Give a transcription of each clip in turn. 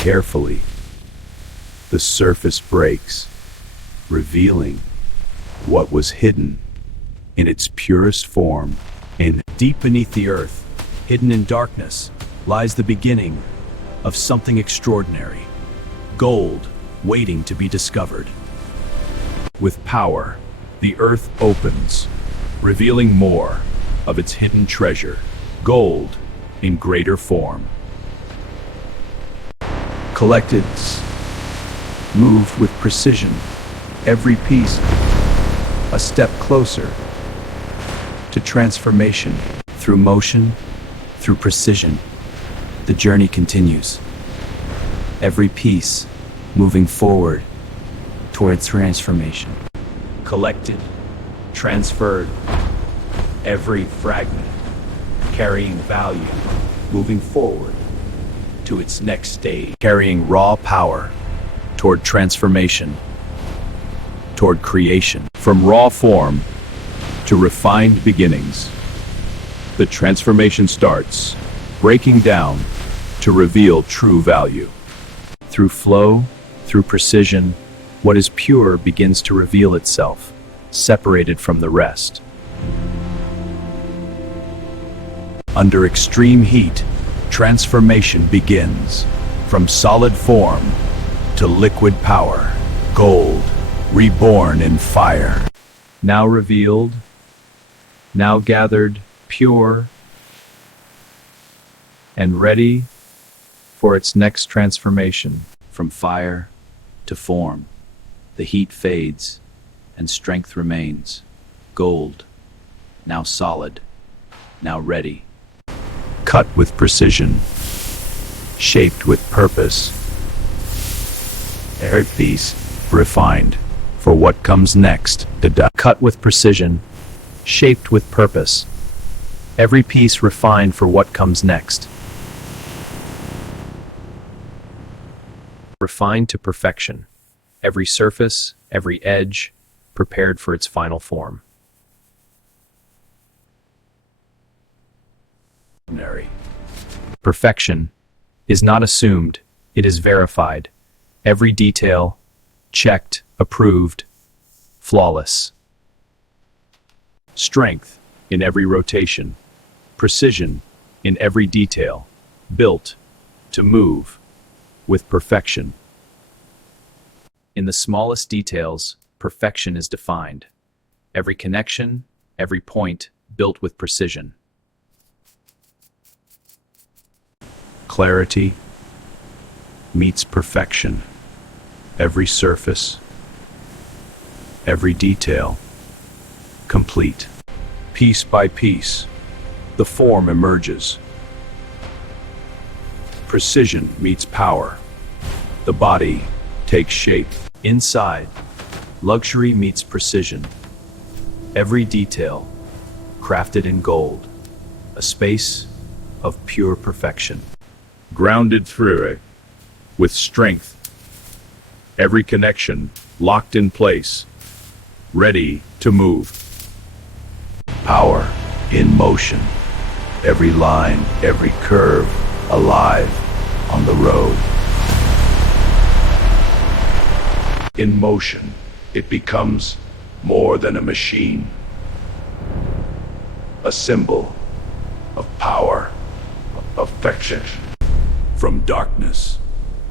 Carefully, the surface breaks, revealing what was hidden in its purest form. And deep beneath the earth, hidden in darkness, lies the beginning of something extraordinary. Gold waiting to be discovered. With power, the earth opens, revealing more of its hidden treasure. Gold in greater form. Collected, moved with precision, every piece a step closer to transformation. Through motion, through precision, the journey continues. Every piece moving forward towards transformation. Collected, transferred, every fragment carrying value, moving forward to its next stage. Carrying raw power toward transformation, toward creation. From raw form to refined beginnings, the transformation starts, breaking down to reveal true value. Through flow, through precision, what is pure begins to reveal itself, separated from the rest. Under extreme heat, transformation begins. From solid form to liquid power, gold, reborn in fire. Now revealed, now gathered, pure, and ready for its next transformation. From fire to form, the heat fades and strength remains. Gold, now solid, now ready. Cut with precision, shaped with purpose. Every piece refined for what comes next. Cut with precision, shaped with purpose. Every piece refined for what comes next. Refined to perfection. Every surface, every edge, prepared for its final form. Perfection is not assumed, it is verified. Every detail, checked, approved, flawless. Strength in every rotation, precision in every detail, built to move with perfection. In the smallest details, perfection is defined. Every connection, every point, built with precision. Clarity meets perfection. Every surface, every detail, complete. Piece by piece, the form emerges. Precision meets power. The body takes shape. Inside, luxury meets precision. Every detail, crafted in gold. A space of pure perfection. Grounded through it, with strength. Every connection locked in place, ready to move. Power in motion. Every line, every curve, alive on the road. In motion, it becomes more than a machine. A symbol of power, of affection. From darkness,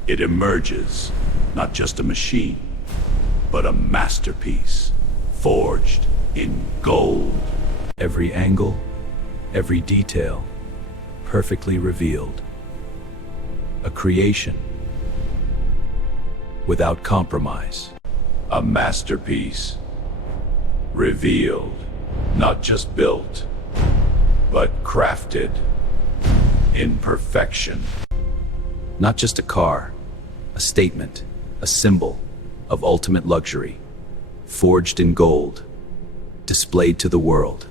it emerges, not just a machine, but a masterpiece, forged in gold. Every angle, every detail, perfectly revealed. A creation without compromise. A masterpiece, revealed, not just built, but crafted in perfection. Not just a car, a statement, a symbol of ultimate luxury, forged in gold, displayed to the world.